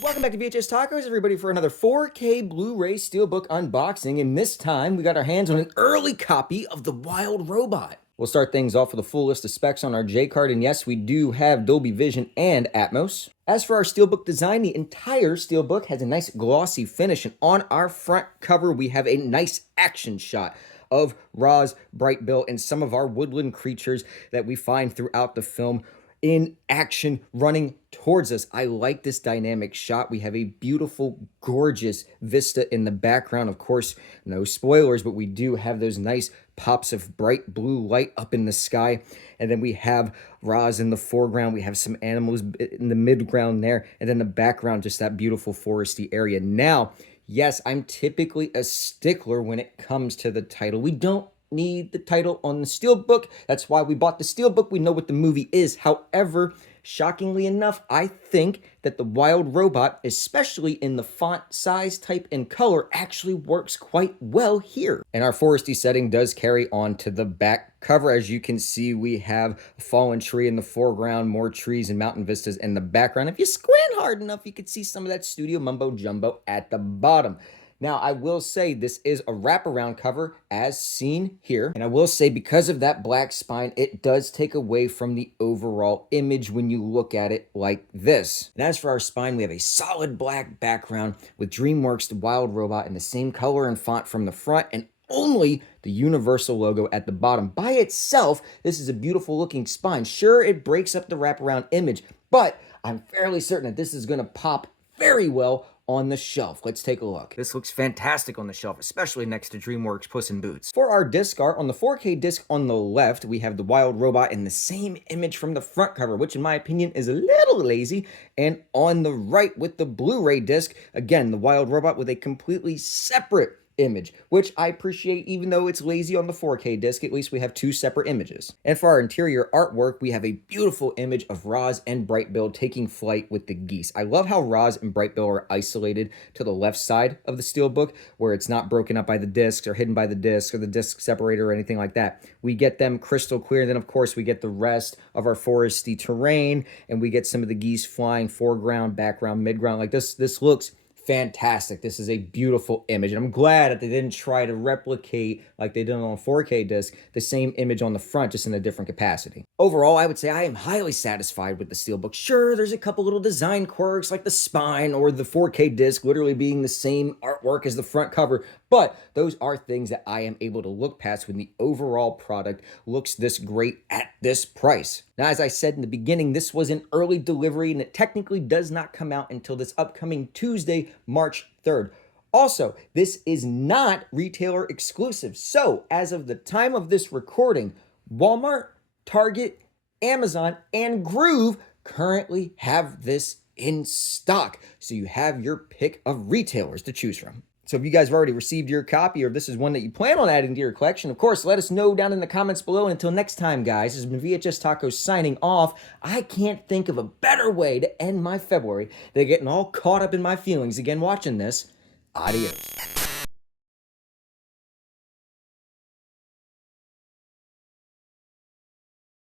Welcome back to VHS Tacos, everybody, for another 4K Blu-ray Steelbook unboxing, and this time we got our hands on an early copy of The Wild Robot. We'll start things off with a full list of specs on our J-card, and yes, we do have Dolby Vision and Atmos. As for our Steelbook design, the entire Steelbook has a nice glossy finish, and on our front cover we have a nice action shot of Roz, Bright Bill, and some of our woodland creatures that we find throughout the film in action running towards us. I like this dynamic shot. We have a beautiful, gorgeous vista in the background. Of course, no spoilers, but we do have those nice pops of bright blue light up in the sky. And then we have Roz in the foreground. We have some animals in the midground there. And then the background, just that beautiful foresty area. Now, yes, I'm typically a stickler when it comes to the title. We don't need the title on the Steelbook. That's why we bought the Steelbook. We know what the movie is. However, shockingly enough, I think that The Wild Robot, especially in the font size, type, and color, actually works quite well here. And our foresty setting does carry on to the back cover. As you can see, we have a fallen tree in the foreground, more trees and mountain vistas in the background. If you squint hard enough, you can see some of that studio mumbo jumbo at the bottom. Now, I will say this is a wraparound cover as seen here. And I will say because of that black spine, it does take away from the overall image when you look at it like this. And as for our spine, we have a solid black background with DreamWorks The Wild Robot in the same color and font from the front, and only the Universal logo at the bottom. By itself, this is a beautiful looking spine. Sure, it breaks up the wraparound image, but I'm fairly certain that this is going to pop very well on the shelf. Let's take a look. This looks fantastic on the shelf, especially next to DreamWorks Puss in Boots. For our disc art, on the 4K disc on the left, we have the Wild Robot in the same image from the front cover, which in my opinion is a little lazy. And on the right with the Blu-ray disc, again, the Wild Robot with a completely separate image, which I appreciate. Even though it's lazy on the 4K disc, at least we have two separate images. And for our interior artwork, we have a beautiful image of Roz and Bright Bill taking flight with the geese. I love how Roz and Bright Bill are isolated to the left side of the Steelbook, where it's not broken up by the discs or hidden by the disc or the disc separator or anything like that. We get them crystal clear. And then of course we get the rest of our foresty terrain, and we get some of the geese flying foreground, background, midground. Like this looks fantastic. This is a beautiful image, and I'm glad that they didn't try to replicate, like they did on a 4K disc, the same image on the front, just in a different capacity. Overall, I would say I am highly satisfied with the Steelbook. Sure, there's a couple little design quirks like the spine or the 4K disc literally being the same artwork as the front cover, but those are things that I am able to look past when the overall product looks this great at this price. Now, as I said in the beginning, this was an early delivery, and it technically does not come out until this upcoming Tuesday, March 3rd. Also, this is not retailer exclusive. So, as of the time of this recording, Walmart, Target, Amazon, and Groove currently have this in stock. So you have your pick of retailers to choose from. So if you guys have already received your copy, or if this is one that you plan on adding to your collection, of course, let us know down in the comments below. And until next time, guys, this has been VHS Tacos signing off. I can't think of a better way to end my February than getting all caught up in my feelings again watching this. Adios.